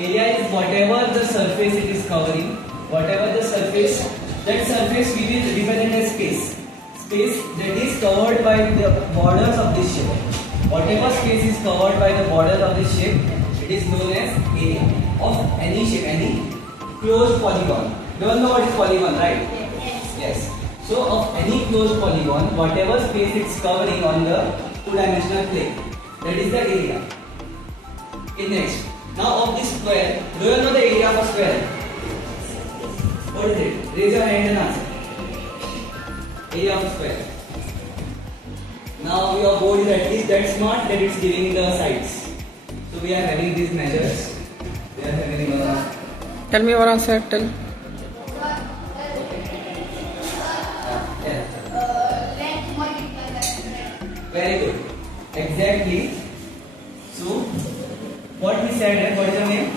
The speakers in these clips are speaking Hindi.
Area is whatever the surface it is covering, whatever the surface, that surface we will represent as space. Space that is covered by the borders of this shape. Whatever space is covered by the borders of this shape, it is known as area of any shape, any closed polygon. You all know what is polygon, right? Yes. So of any closed polygon, whatever space it's covering on the two-dimensional plane, that is the area. Okay, next. Now of this square, do you know the area of a square? What is it? Raise your hand and answer. Area of a square. Now your board is at least that smart that it's giving the sides. So we are having these measures. We are having tell me your answer. Tell. Very good. Exactly. So what we said, what is your name?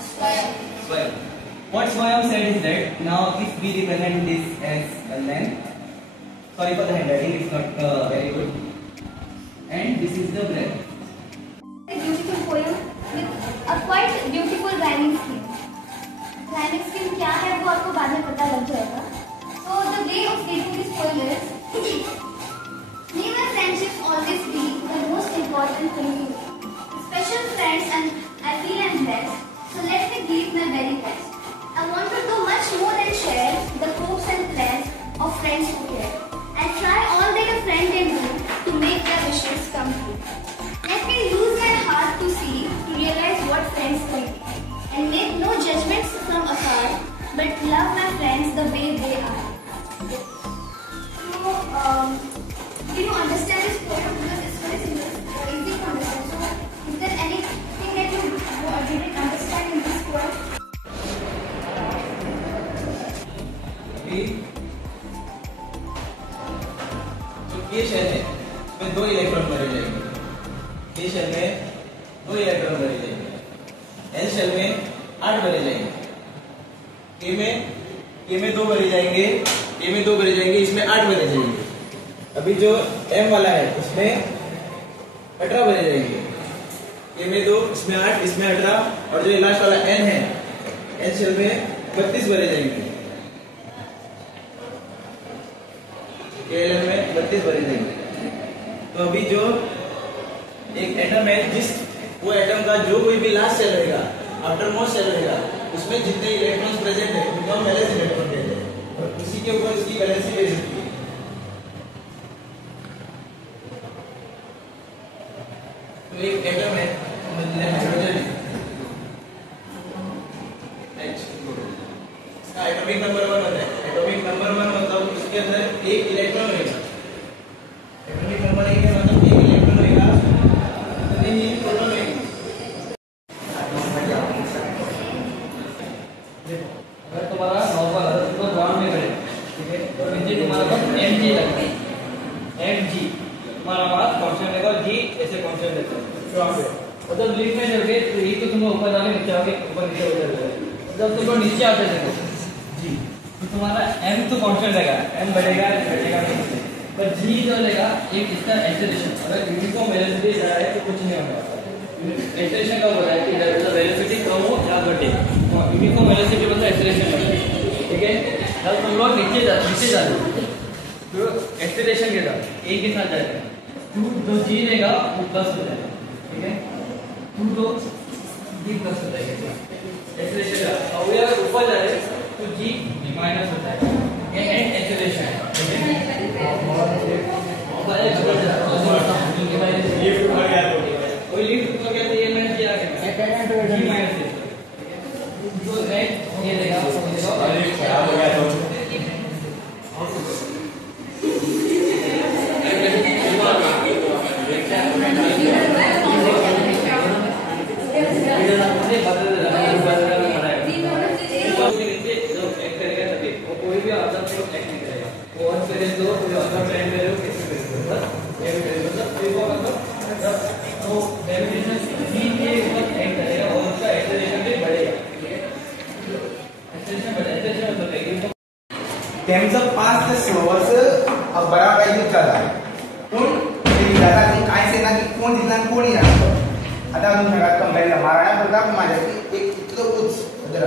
Swayam. What Swayam said is that now if we represent this as a length, sorry for the handwriting, it's not very good. And this is the breadth. A beautiful poem with a quite beautiful rhyming scheme. Rhyming scheme क्या है वो आपको बाद में पता लग जाएगा. So the way of reading this poem is, may my friendships always be the most important thing to me. Special friends and I feel I'm blessed. So let me give my very best. I want to do much more than share the hopes and plans of friends who care. I try all that a friend can do to make their wishes come true. Let me use my heart to see, to realize what friends think, and make no judgments from afar, but love my friends the way they are. So, do you understand this poem? Because it's very simple, easy to understand. So, is there anything that you didn't understand in this poem? ये शेल में 2 इलेक्ट्रॉन भरे जाएंगे. ये शेल में 2 इलेक्ट्रॉन भरे जाएंगे. एल शेल में 8 भरे जाएंगे. ए में 2 भरे जाएंगे. ए में 2 भरे जाएंगे. इसमें 8 भरे जाएंगे. अभी जो एम वाला है उसमें 18 भरे जाएंगे. ए में 2, इसमें 8, इसमें 18, और जो लास्ट वाला एन है, एन शेल में 32 भरे जाएंगे. एल में 32 भरे जाएंगे. तो अभी जो एक एटम है, जिस वो एटम का जो कोई भी लास्ट सेल रहेगा, आफ्टर मोस्ट सेल रहेगा, उसमें जितने इलेक्ट्रॉन्स प्रेजेंट है उनको हम वैलेंस इलेक्ट्रॉन कहते हैं, और उसी के ऊपर उसकी वैलेंसी ले सकती है. तो एक एटम है, हाइड्रोजन, एटॉमिक नंबर 1 होता है. एटॉमिक नंबर 1 मतलब उसके अंदर एक इलेक्ट्रॉन रहेगा. एटॉमिक नंबर 1 है मतलब एक इलेक्ट्रॉन रहेगा, नहीं ही प्रोटॉन रहेगा. अगर तुम्हारा नॉर्मल है तो ग्राउंड में रहेगा, ठीक है, तो नीचे तुम्हारा पास mg लगता है. mg तुम्हारा पास कांस्टेंट रहेगा, g ऐसे कांस्टेंट रहता है ग्राउंड पे. मतलब लिफ्ट में चढ़ोगे तो ये तो तुम ऊपर जाके नीचे आओगे, ऊपर नीचे हो जाएगा. जब तुम नीचे आते देखो जी, तो तुम्हारा m तो कांस्टेंट रहेगा, m बढ़ेगा नहीं, पर g जो रहेगा एक इसका एक्सेलरेशन. अगर यूनिफॉर्म वेलोसिटी जा रहा है तो कुछ नहीं होगा. एक्सेलरेशन कब हो रहा है कि वेलोसिटी कम हो या घटे, तो यूनिफॉर्म वेलोसिटी मतलब एक्सेलरेशन बढ़े. ठीक है, जब तुम लोग नीचे जा रहे हो तो एक्सेलरेशन के साथ a के साथ जाएगा, जो g रहेगा वो प्लस हो जाएगा. ठीक है, तो g प्लस हो जाएगा एक्सेलरेशन. और अगर ऊपर जा रहे हैं तो g माइनस होता है. ये एंड एक्सेलरेशन है. ठीक है, लिफ्ट ऊपर गया तो कोई लिफ्ट ऊपर गया तो ये माइनस किया गया, g माइनस है. तो एंड ये रहेगा, खराब हो गया तो कोई भी अदर को एक्ट नहीं करेगा. वो और करे तो कोई अदर फ्रेंड करे तो कैसे करेगा, ये भी करेगा. मतलब वो मतलब तो ग्रेविटेशन भी के ऊपर एक्ट करेगा और उसका एक्सेलरेशन भी बढ़ेगा. ठीक है, एक्सेलरेशन बढ़ेगा. एक्सेलरेशन मतलब है त्यांचं 5 वर्ष बरा काही चला पण ते दादा काय से ना की कोण दिला कोणी असतो आता अजून सांगात कंपेरिजन महाराणा प्रताप माझ्यासाठी एक इतलो उंच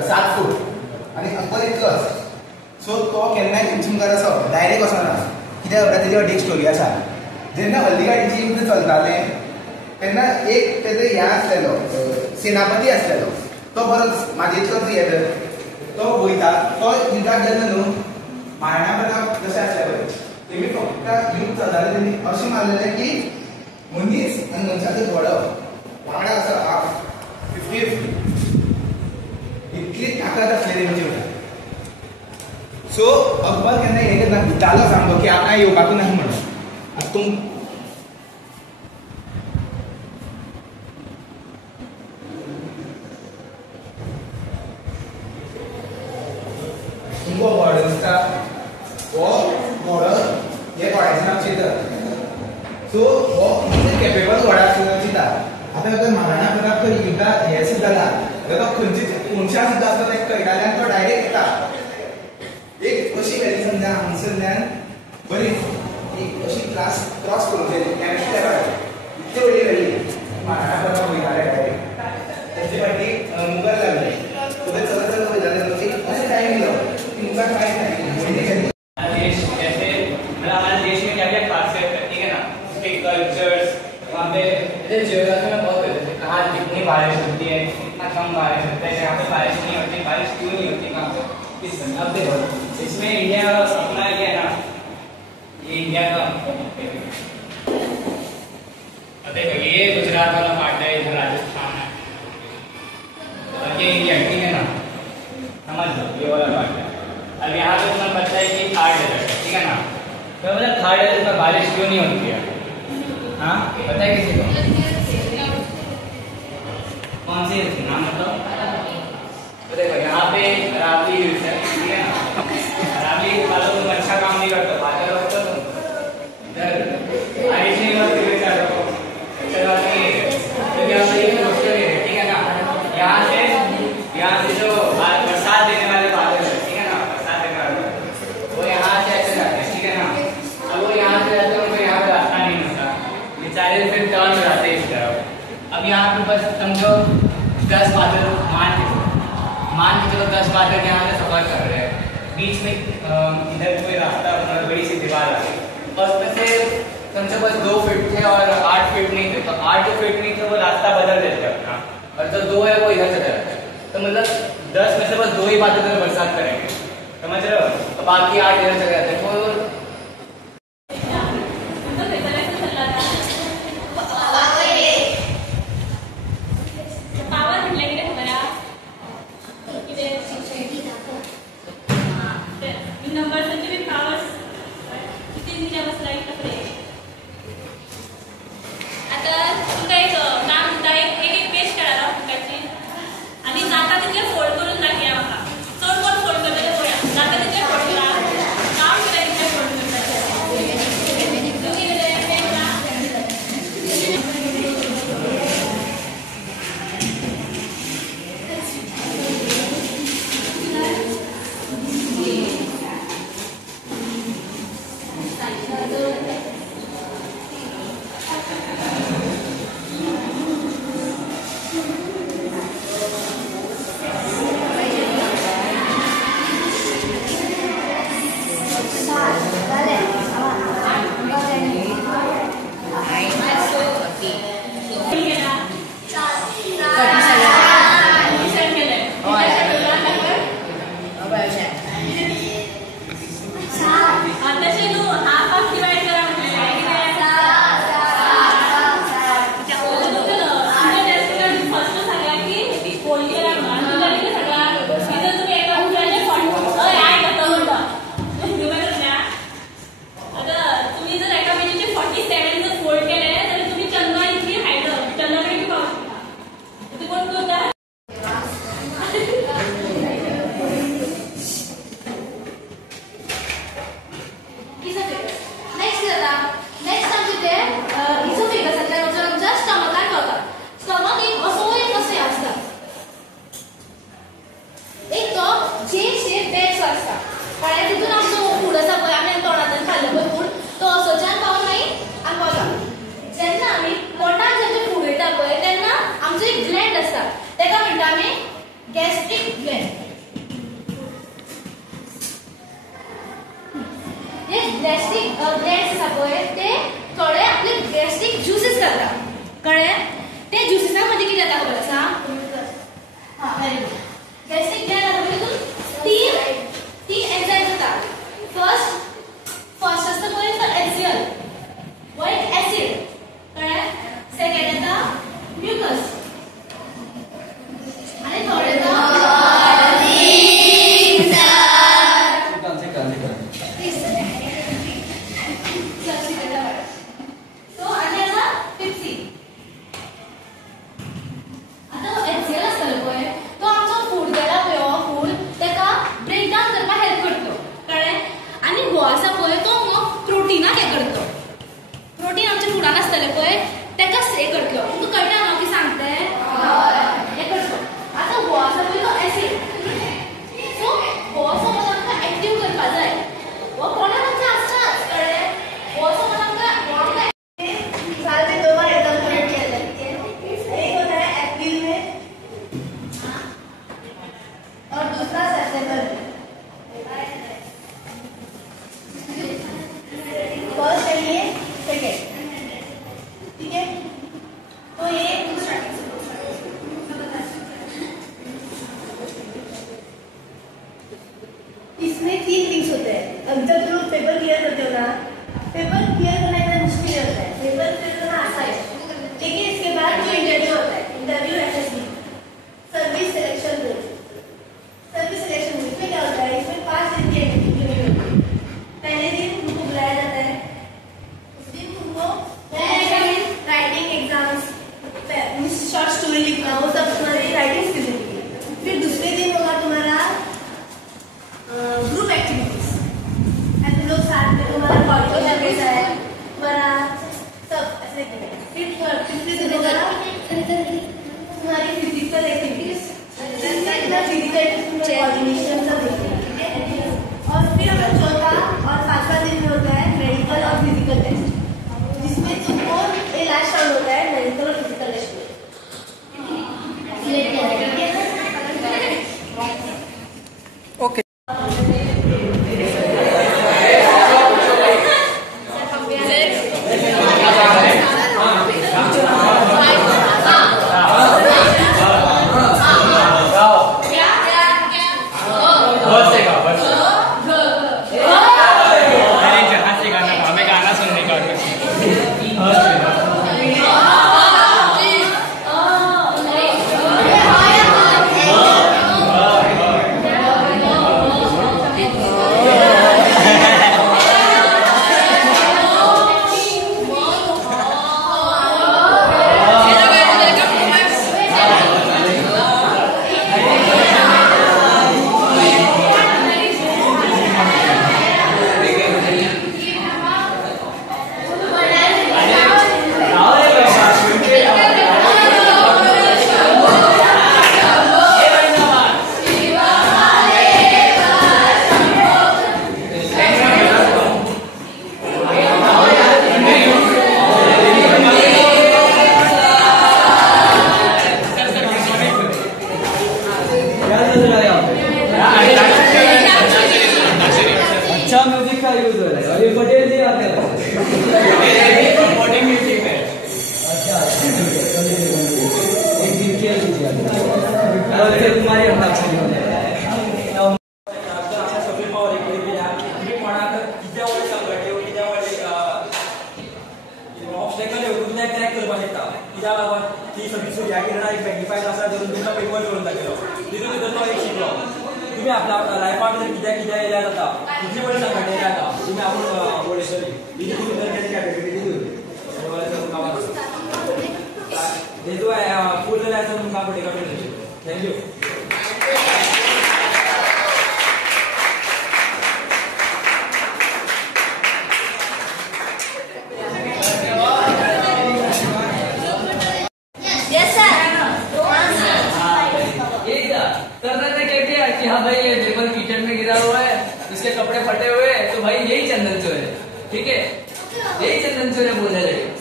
7 फूट आणि अकबर इतलोच. सो तो केन्नाय तुमच्या मुखार असो डायरेक्ट वचना कित्याक खबर तेजे फाटी एक स्टोरी आसा. जेन्ना हल्दिघाटीची युद्ध चलतालें तेन्ना एक तेजो हें आसलेलो सेनापती आसलेलो तो बरोच म्हाजे इतलोच हें तो वयता तो युद्धाक जेन्ना न्हू महाराणा प्रताप जशें आसले पळय तेमी फक्त युद्ध चलतालें तेमी अशें मारलेलें की मनीस आनी मनशाचो घोडो वांगडा असो 50-50 इतली ताकद आसलेली तेंची फुड्यान. सो अकबर केन्ना हें करना भितालो सामको की आपणा येवपाकू ना म्हणून. आतां तुमकां घोडो दिसता हो घोडो हे घोड्याचें नांव चेतक. सो हो इतले कॅपेबल घोडो आसलो चिंता. आतां जर महाराणा प्रताप जर युद्धांत हें सुद्दां जाता जाल्यार तो खंयचीच मनशां सुद्दां आसलो तेका कळटालें आनी तो डायरेक्ट येता. एक अशी व्हॅली समजा हांगसरल्यान बरी एक अशी क्रॉस करूंक जाय कॅमेस्ट्री लेवल इतली व्हडली व्हॅली महाराणा प्रताप वयताले डायरेक्ट तेचे फाटी मुगल लागले. सो ते चलत चलत वयताले एक अशें टायम येयलो की मुखार कांयच ना देश जैसे मतलब हमारे देश में क्या क्या खासियत है, ठीक है ना, उसके कल्चर्स वहाँ पे जियोग्राफी में बहुत होते हैं कहाँ कितनी बारिश होती है कितना कम बारिश होता है यहाँ पे बारिश नहीं होती बारिश क्यों नहीं होती कहाँ पे किस अब देखो इसमें इंडिया अपना ये है ना ये इंडिया का अब देखो ये गुजरात वाला पार्ट है इधर राजस्थान है और ये इंडिया ठीक है ना समझ लो ये वाला पार्ट है. अब यहाँ पे तुम्हें पता है कि थर्ड डेजर्ट ठीक है ना तो मतलब थर्ड डेजर्ट में बारिश क्यों नहीं होती है हाँ पता है किसी को कौन सी नाम बताओ. तो देखो यहाँ पे अरावली हिल्स है ठीक है ना अरावली वालों तुम अच्छा काम नहीं करते बातें रहो तो इधर बारिश नहीं होती है क्या रखो अच्छा बात नहीं है क्योंकि यहाँ पे ये कोस्टल है ठीक है ना यहाँ से जो बरसात देने वाले बादल है ठीक है ना बरसात देने वाले वो यहाँ से ऐसे जाते हैं ठीक है ना. अब वो यहाँ से जाते हैं उनको यहाँ पे रास्ता नहीं मिलता बेचारे फिर टर्न हो जाते हैं इस तरफ. अब यहाँ पे बस समझो 10 बादल मान के चलो 10 बादल यहाँ से सफर कर रहे हैं बीच में इधर कोई रास्ता बड़ी सी दीवार आ गई और उसमें से समझो बस 2 फीट थे और 8 फीट नहीं थे तो 8 फीट नहीं थे वो रास्ता बदल देते अपना और जो 2 है वो इधर चले जाते हैं. तो मतलब 10 में से बस 2 ही बादल बरसात करेंगे समझ रहे हो तो बाकी 8 इधर चले जाते हैं. फोल्ड करून दाखया म्हाका चड कोण फोल्ड करतले पळया जाता तितले फोल्ड करा काम केल्यार तितले फोल्ड गैस्ट्रिक ग्लैंड। ये गॅस्ट्रिक ग्लँड्स आसा पळय ते थोडे आपले गॅस्ट्रिक ज्युसेस करता, कळ्ळें? ते ज्युसेसामध्ये कितें जाता खबर आसा? हां, व्हेरी गुड. गॅस्ट्रिक ग्लँड आसा पळय तितून तीन एन्झायम्स जाता. फर्स्ट आसता पळय तो HCl, व्हाईट ऍसिड, कळ्ळें? सेकंड येता म्युकस आणि थर्ड येता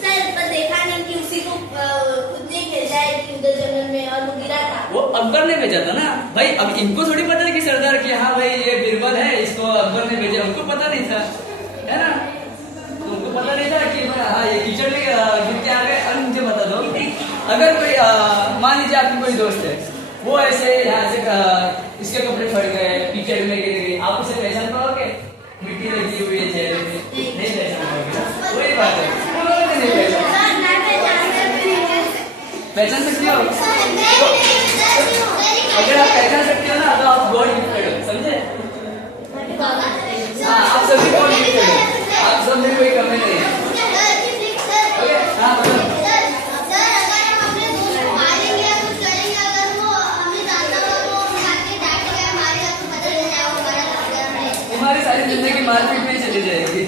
सर पर देखा नहीं कि उसी को खुद ने खेलता है कि उधर जंगल में और वो गिरा था। वो अंदर अकबर ने भेजा था ना भाई। अब इनको थोड़ी पता है कि सरदार कि हाँ भाई ये बीरबल है, इसको अकबर ने भेजा, उनको पता नहीं था, है ना। तो उनको पता नहीं था कि हाँ ये कीचड़ में गिर के आ गए। अब मुझे बता दो, अगर कोई मान लीजिए आपकी कोई दोस्त है, वो ऐसे यहाँ से इसके कपड़े फट गए, कीचड़ में गिर गए, आप उसे पहचान पाओगे? मिट्टी लगी हुई है चेहरे पे, नहीं पहचान पाओगे। वही बात है, पहचान सकते हो। अगर आप पहचान सकते हो ना तो आप गॉड गिफ्टेड हो, समझे? हाँ, आप सभी गॉड गिफ्टेड हो, आप सब में कोई कमी नहीं है। ओके, हाँ मतलब हमारी सारी जिंदगी मारपीट में चली जाएगी।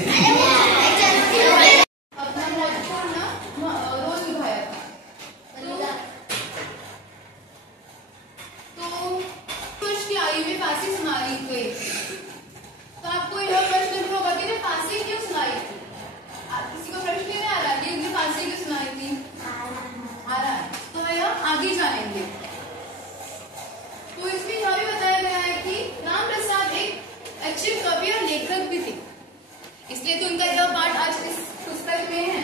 इसलिए तो उनका यह पाठ आज इस पुस्तक में है।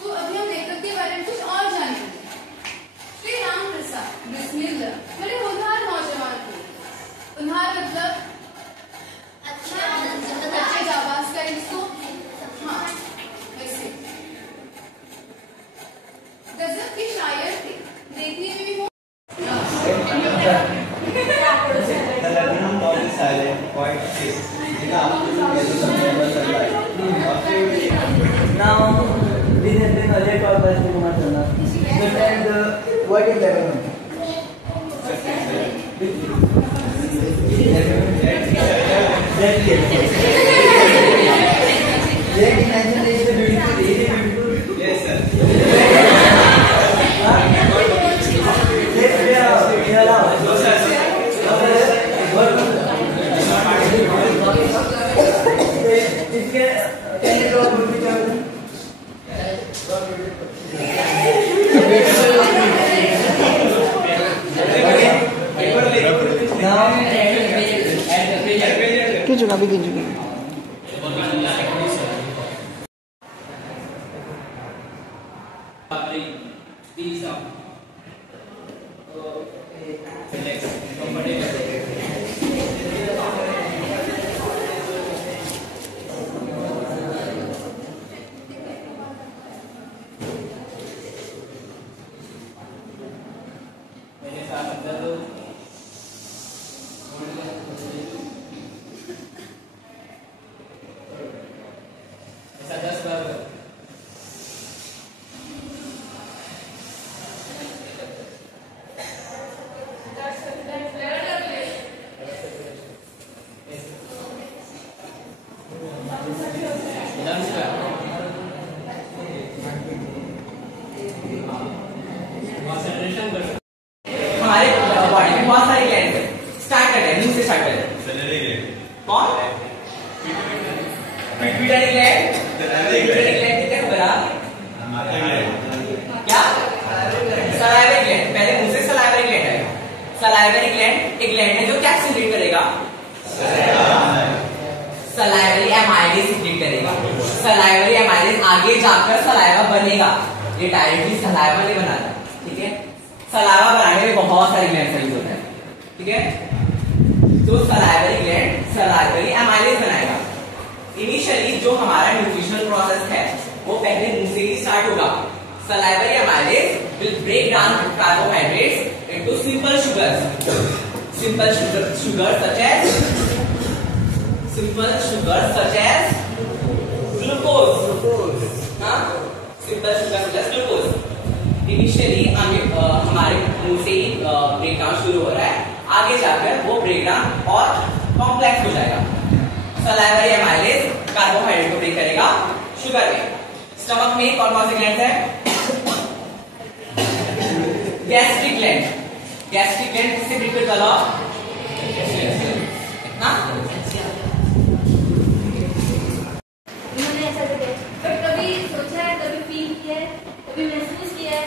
तो अभी हम लेखक के बारे में कुछ और जानेंगे। श्री राम प्रसाद बिस्मिल्लाह बड़े होनहार नौजवान थे। होनहार मतलब अच्छे जाबाज का इसको, हाँ वैसे गजब के शायर थे, देखने में भी Now, this has been a late or best Kumar Chandra. And what is Lebanon? Yes, sir. खींचूंगा अभी खींचूंगा। हमारे बॉडी में बहुत सारी ग्लैंड है। स्टार्ट करते हैं, मुंह से स्टार्ट करते हैं। कौन? Pituitary gland. पिट्यूटरी ग्लैंड कितने बड़ा? क्या? Salivary gland. पहले मुंह से सलाइवरी ग्लैंड आएगा। सलाइवरी ग्लैंड एक ग्लैंड है जो क्या सिक्रीट करेगा? सलाइवरी एमाइलेज सिक्रीट करेगा। सलाइवरी एमाइलेज आगे जाकर सलाइवा बनेगा, ये डायरेक्टली सलाइवा नहीं बनाता, ठीक है। सलाइवा बनाने में बहुत सारी ग्लैंड यूज होता है, ठीक है। तो सलाइवरी ग्लैंड सलाइवरी एमाइलेज बनाएगा। इनिशियली जो हमारा न्यूट्रिशनल प्रोसेस है वो पहले मुंह से ही स्टार्ट होगा। Salivary amylase will break down carbohydrates into simple sugars. Simple sugar such as glucose, हाँ, simple sugar such as glucose। Initially हमारे मुंह से ही ब्रेकडाउन शुरू हो रहा है, आगे जाकर वो ब्रेकडाउन और कॉम्प्लेक्स हो जाएगा। सलाइवरी एमाइलेज कार्बोहाइड्रेट को ब्रेक करेगा शुगर में। स्टमक में कौन से ग्लैंड है? Gastric gland. गैस्ट्रिक ग्लैंड किससे ब्रेक करता है? हाँ, कभी सोचा है, कभी फील किया है, कभी महसूस किया है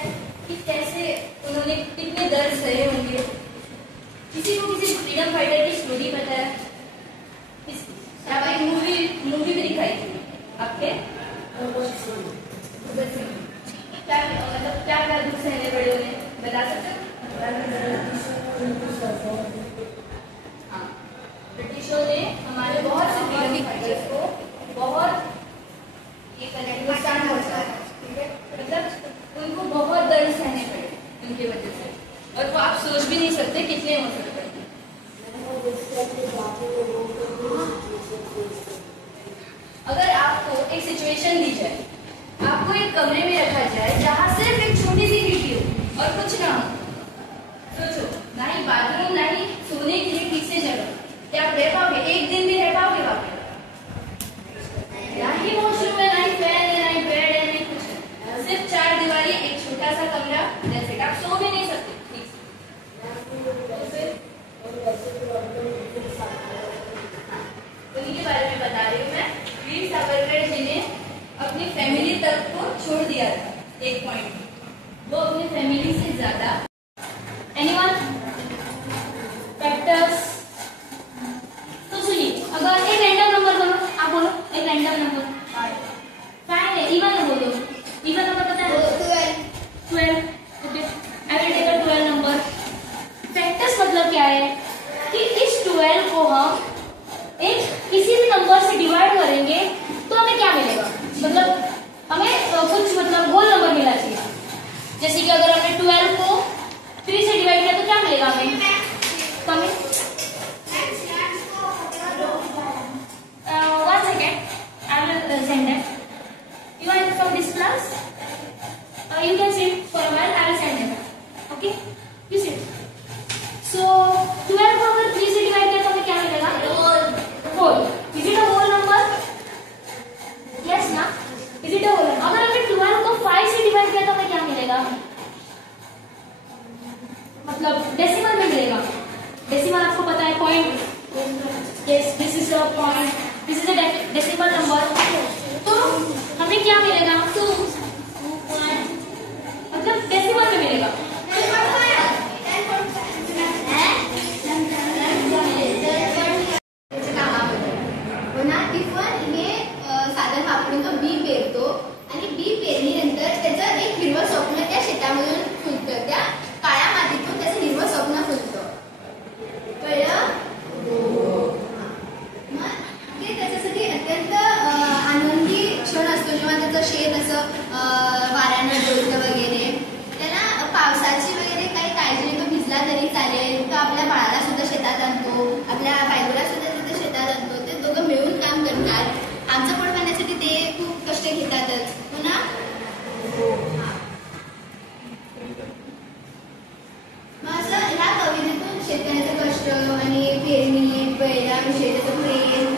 कि कैसे उन्होंने कितने दर्द सहे होंगे किसी को किसी फ्रीडम फाइटर की स्टोरी पता है? क्या भाई मूवी भी दिखाई थी आपके? क्या मतलब क्या दुख सहने पड़े उन्हें बता सकते हो? हाँ, ब्रिटिशों ने हमारे बहुत से फ्रीडम फाइटर्स को बहुत ये करने नुकसान पहुंचाया, ठीक है? मतलब उनको बहुत दर्द सहने पड़े उनकी वजह से, और वो आप सोच भी नहीं सकते कितने हो सकते हैं। अगर आपको एक सिचुएशन दी जाए, आपको एक कमरे में रखा जाए जहां सिर्फ एक छोटी सी खिड़की हो और कुछ ना हो, सोचो, ना ही बाथरूम ना ही सोने के लिए ठीक से जगह, क्या आप रह पाओगे? एक दिन भी रह पाओगे वहां पे? ना ही वॉशरूम है, ना ही फैन है, ना ही बेड है, नहीं कुछ है, सिर्फ 4 दीवारी, एक छोटा सा कमरा, जैसे आप सो भी नहीं सकते ठीक से। उन्हीं के बारे में बता रही हूँ मैं। वीर सावरकर जी ने अपनी फैमिली तक को छोड़ दिया था एक पॉइंट, वो अपनी फैमिली से ज्यादा एनीवन फैक्टर्स। तो सुनिए, अगर एक रैंडम नंबर बोलो, आप बोलो एक रैंडम नंबर। फैन है, इवन बोलो, इवन नंबर पता है? 12। Okay, I will take a 12 number. Factors मतलब क्या है कि इस 12 को हम एक किसी भी नंबर से डिवाइड करेंगे तो हमें क्या मिलेगा, मतलब हमें कुछ मतलब होल नंबर मिलना चाहिए। जैसे कि अगर हमने 12 को 3 से डिवाइड किया तो क्या मिलेगा हमें? One second, I will send them. You are from this class? You can sit for a while, I will send them. Okay? You sit. So 12 को अगर 3 से डिवाइड किया तो हमें क्या मिलेगा? 4. Is it a whole number? Yes ना? Is it a whole number? अगर हमने 12 को 5 से डिवाइड किया तो हमें क्या मिलेगा? मतलब डेसिमल में मिलेगा। डेसिमल आपको पता है point. Yes, this is a point. This is a decimal number. तो हमें क्या मिलेगा? 2 मतलब डेसिमल में मिलेगा। साधारण आपण तो बी पेरतो आणि बी पेरणीनंतर त्याचं एक हिरवं स्वप्न त्या शेतामधून फुलतं, त्या काळ्या मातीतून त्याचं हिरवं स्वप्न फुलतं, कळलं? मग ते त्याच्यासाठी अत्यंत आनंदी क्षण असतो जेव्हा त्याचं शेत असं वाऱ्यानं डोलतं वगैरे. त्याला पावसाची वगैरे काही काळजी नाही, तो भिजला तरी चालेल, तो आपल्या बाळाला सुद्धा शेतात आणतो, आपल्या बायकोला सुद्धा तिथे शेतात आणतो, ते दोघं मिळून काम करतात. आमचं पोट भरण्यासाठी ते खूप कष्ट घेतातच, हो ना? मग असं ह्या कवितेतून शेतकऱ्याचं कष्ट आणि पेरणी, बैलाविषयी त्याचं प्रेम